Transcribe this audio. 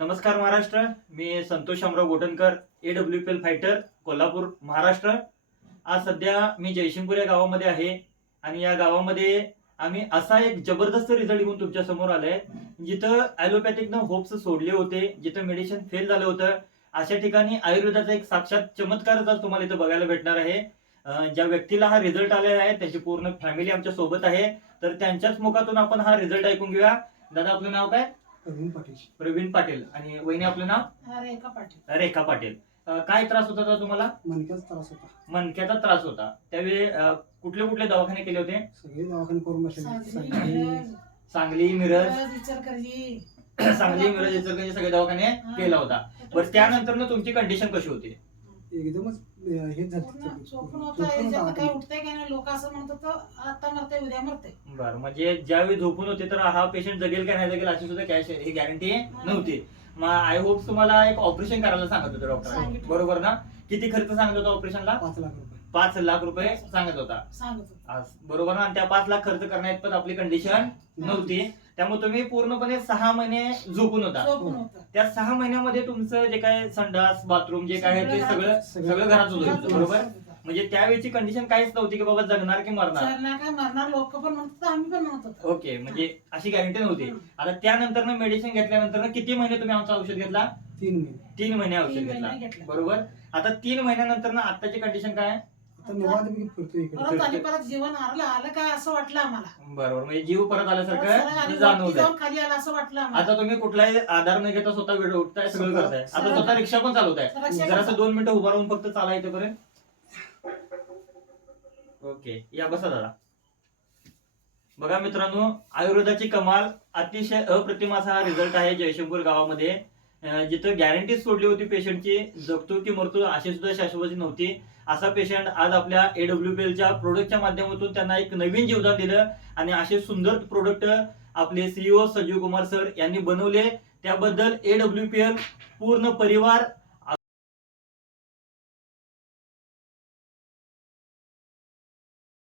नमस्कार महाराष्ट्र. मी Santosh Shamrao गोटनकर, AWPL fighter, Kolhapur, Maharashtra. आज सध्या मी जयसिंगपूर या गावामध्ये आहे आणि या गावामध्ये आम्ही असा एक जबरदस्त रिझल्ट घेऊन तुमच्या समोर आलोय, जिथं ॲलोपॅथिकनं होप्स सोडले होते, जिथं मेडिसिन फेल झालं होतं, अशा ठिकाणी आयुर्वेदाचा एक साक्षात चमत्कारच आज तुम्हाला इथं बघायला भेटणार आहे. ज्या व्यक्तीला हा रिझल्ट आलेला आहे त्याची पूर्ण फॅमिली आमच्या सोबत आहे, तर त्यांच्याच मुखातून आपण हा रिझल्ट ऐकून घेऊया. दादा, आपलं नाव काय? प्रवीण पाटील. आणि वहिनी, आपलं नाव? रेखा पाटील. रेखा पाटील. काय त्रास होता दादा तुम्हाला? मणक्याचा त्रास होता. मणक्याचा त्रास होता. त्यावेळी कुठले कुठले दवाखाने केले होते? सगळे दवाखाने करून बसले. सांगली, मिरज, इचलकरंजी, सांगली, मिरज, इचलकरंजी सगळे दवाखाने केला होता. बरं, त्यानंतर ना तुमची कंडिशन कशी होती? एकदमच हे चोपून होतं, याच्यात काय उठतंय काय नाही. लोक असं म्हणत होतं आता मरते उद्या मरते. बरं, म्हणजे ज्यावेळी झोपून होते तर हा पेशंट जगेल का नाही जगेल अशी सुद्धा कॅश ही गॅरंटी नव्हती. मग आय होप तुम्हाला एक ऑपरेशन करायला सांगत होते डॉक्टर, सांगितलं. बरोबर ना? किती खर्च सांगत होता ऑपरेशनला? 5 लाख रुपये. 5 लाख रुपये सांगत होता. सांगत होतं. आज बरोबर ना? आणि त्या 5 लाख खर्च करण्यात आपली कंडिशन नव्हती. त्यामुळे तुम्ही पूर्णपणे 6 महिने झोपून होता. चोपून होतं. त्या 6 महिन्यामध्ये तुमचं जे काय संडास, बाथरूम जे काय आहे ते सगळं घरात होतं, बरोबर? म्हणजे त्यावेळेची कंडिशन काहीच नव्हती की बाबा जगणार की मरणार. जगणार काय मरणार, लोक पण म्हणत होते, आम्ही पण म्हणत होतो. ओके, म्हणजे अशी गॅरंटी नव्हती. आता त्यानंतर मेडिसिन घेतल्यानंतर किती महिने तुम्ही आमचं औषध घेतला? 3 महिने. 3 महिने औषध 3 महिने घेतला, घेतलं. बरोबर? आता 3 महिन्यानंतर ना आताची कंडिशन काय आहे? आता निवांत फिरतोय इकडे. परत आणि परत जीवन आलं काय असं वाटलं आम्हाला. बरोबर, म्हणजे जीव परत परत सरळ आल्यासारखं आणि वरती जाणवलं. जाऊन खाली आलं असं वाटलं आम्हाला. आता तुम्ही कुठलाही आधार न घेता स्वतः वेळ उठताय, सगळं करताय. आता स्वतः रिक्षा पण चालवताय. रिक्षा पण जरासं 2 मिनिटं उभा राहून फक्त चाला इथपर्यंत. ओके, या बसा दादा. बघा मित्रांनो, आयुर्वेदाची कमाल, अतिशय अप्रतिम असा हा रिझल्ट आहे जयसिंगपूर गावामध्ये. जिथं गॅरंटी सोडली होती पेशंटची, जगतो की मरतो अशी सुद्धा शाश्वती नव्हती. असा पेशंट आज आपल्या AWPLच्या प्रोडक्टच्या माध्यमातून त्यांना एक नवीन जीवदान दिलं आणि असे सुंदर प्रोडक्ट आपले CEO संजीव कुमार सर यांनी बनवले. त्याबद्दल AWPL पूर्ण परिवार